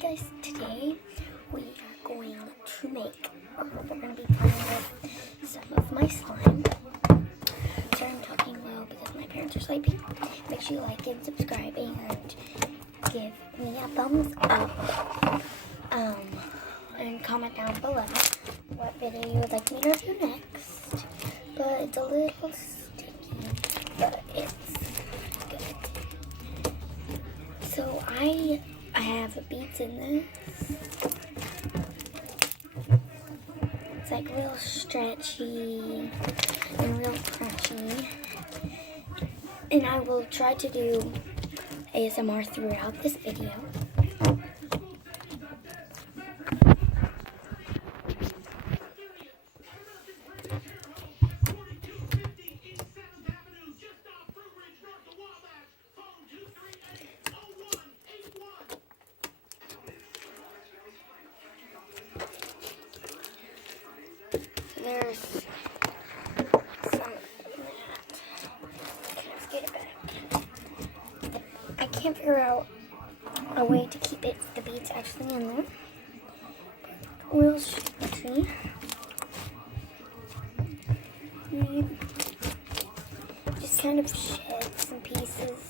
guys, today we are going to make, or we're going to be playing with some of my slime. Sorry I'm talking low because my parents are sleeping. Make sure you like and subscribe and give me a thumbs up. And comment down below what video you would like me to do next. But it's a little sticky, but it's good. So I have beads in this. It's like real stretchy and real crunchy. And I will try to do ASMR throughout this video. There's some of that. Let's get it back. I can't figure out a way to keep the beads actually in there. Real stretchy. Just kind of shed some pieces.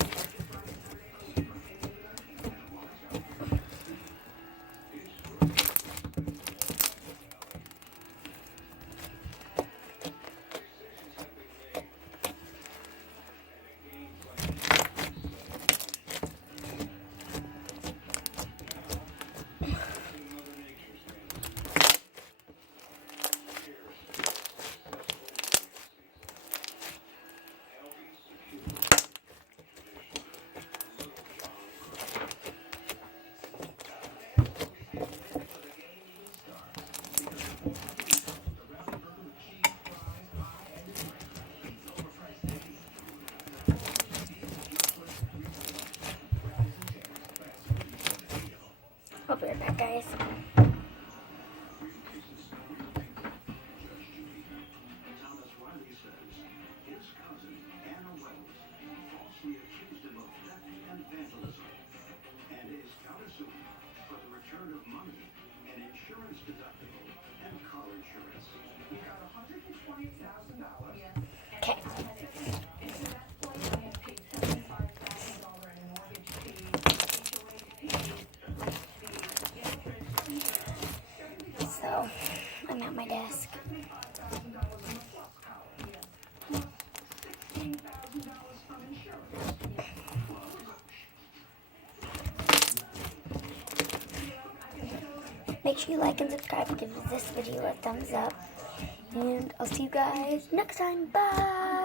I'll be right back, guys. Okay. So, I'm at my desk. Make sure you like and subscribe and give this video a thumbs up. And I'll see you guys next time. Bye!